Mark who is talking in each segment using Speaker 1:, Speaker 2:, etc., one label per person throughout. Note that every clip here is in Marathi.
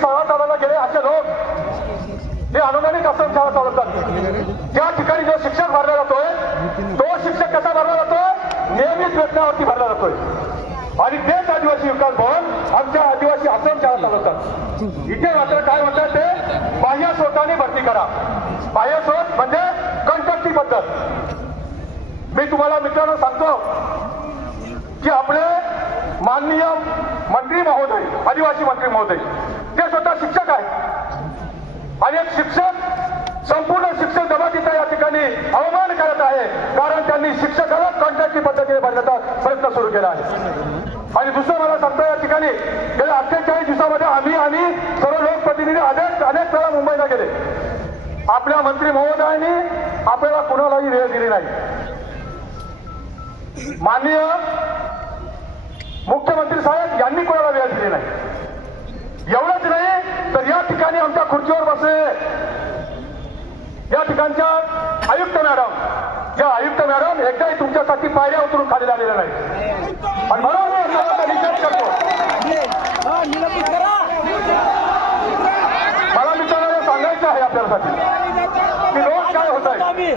Speaker 1: शाळा चालवला गेले असे लोक. हे अनुमानिक असं शाळा चालवतात त्या ठिकाणी जो शिक्षक भरला जातोय तो शिक्षक कसा भरला जातोय? नियमित वेतनावरती भरला जातोय. आणि तेच आदिवासी विकास भवन आमच्या आदिवासी आश्रम शाळा चालवतात इथे मात्र काय म्हणतात ते? बाह्य स्रोताने भरती करा. बाह्य स्रोत म्हणजे कंटक्टी पद्धत मी तुम्हाला मित्रांनो सांगतो की आपले माननीय मंत्री महोदय आदिवासी मंत्री महोदय ते स्वतः शिक्षक आहेत आणि एक शिक्षक संपूर्ण शिक्षक जमातीचा या ठिकाणी अवमान करत आहे. कारण त्यांनी शिक्षकाला कॉन्ट्रॅक्टची पद्धतीने भरण्याचा प्रयत्न सुरू केला आहे. आणि दुसरं मला सांगतो या ठिकाणी गेल्या अठ्ठेचाळीस दिवसामध्ये आम्ही आणि सर्व लोकप्रतिनिधी अनेक अनेक वेळा मुंबईला गेले. आपल्या मंत्री महोदयांनी आपल्याला कुणालाही वेळ दिली नाही. माननीय मुख्यमंत्री साहेब यांनी कोणाला वेळ दिली नाही. एवढंच नाही तर या ठिकाणी आमच्या खुर्चीवर बसले या ठिकाणच्या आयुक्त मॅडम. या आयुक्त मॅडम एकदाही तुमच्यासाठी पायऱ्या उतरून खाली झालेल्या नाही आणि म्हणून मी निषेध करतो. मला मित्रांनो सांगायचं आहे आपल्यासाठी. की रोज काय होत आहे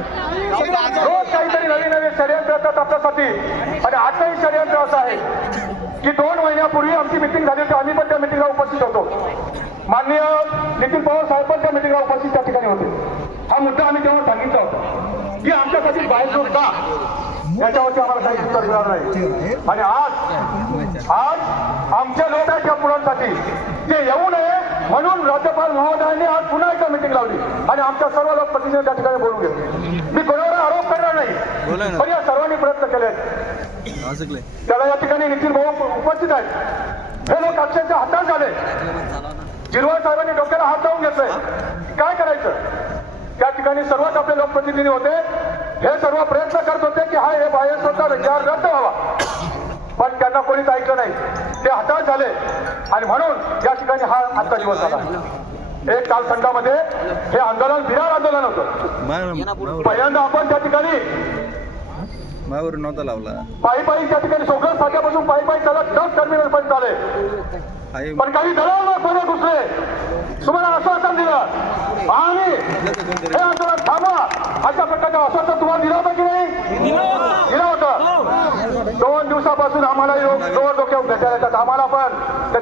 Speaker 1: रोज काहीतरी नवीन नवीन षडयंत्र येतात आपल्यासाठी. आणि आजही षडयंत्र असं आहे की दोन महिन्यापूर्वी आमची मिटिंग झाली होती. आम्ही पण त्या मिटिंगला उपस्थित होतो. माननीय नितीन पवार साहेब पण त्या मिटिंगला उपस्थित त्या ठिकाणी होते. हा मुद्दा आम्ही तेव्हा सांगितला होता. की आमच्यासाठी बाहेर का? याच्यावरती आम्हाला काही उत्तर मिळालं नाही. आणि आज आज आमच्या लोकांच्या मुलांसाठी ते येऊ नये म्हणून राज्यपाल महोदयांनी आज पुन्हा एकदा मिटिंग लावली. आणि आमच्या सर्व लोकप्रतिनिधी त्या ठिकाणी बोलून घेतले. मी कोणावर आरोप करणार नाही. पण या सर्वांनी प्रयत्न केले त्याला या ठिकाणी नितीन भाऊ उपस्थित आहेत. हे लोक अक्षरशः हातात झाले. जिरवाळ साहेबांनी डोक्याला हात लावून करायचं ठिकाणी सर्वच आपले लोकप्रतिनिधी होते. हे सर्व प्रयत्न करत होते की हा हे बाहेर स्वतः विचार रद्द व्हावा. पण त्यांना कोणीच ऐकलं नाही. ते हताश झाले. आणि म्हणून या ठिकाणी हा आजचा दिवस झाला. एक कालखंडामध्ये हे आंदोलन बिरार आंदोलन होतं. पहिल्यांदा आपण त्या ठिकाणी
Speaker 2: मायावर नव्हता लावला.
Speaker 1: पायी पायी त्या ठिकाणी सोगल साध्यापासून पायी पायी चालत दस टर्मिनल पण चाले
Speaker 2: आहे
Speaker 1: पण काही दलाल कोणी घुसले. तुम्हाला आश्वासन दिलं. आणि हे आंदोलन थांबा अशा प्रकारचं आश्वासन तुम्हाला दिलं होतं की नाही? दिलं होतं. दोन दिवसापासून आम्हाला जोर डोक्यावर भेटायला येतात. आम्हाला पण.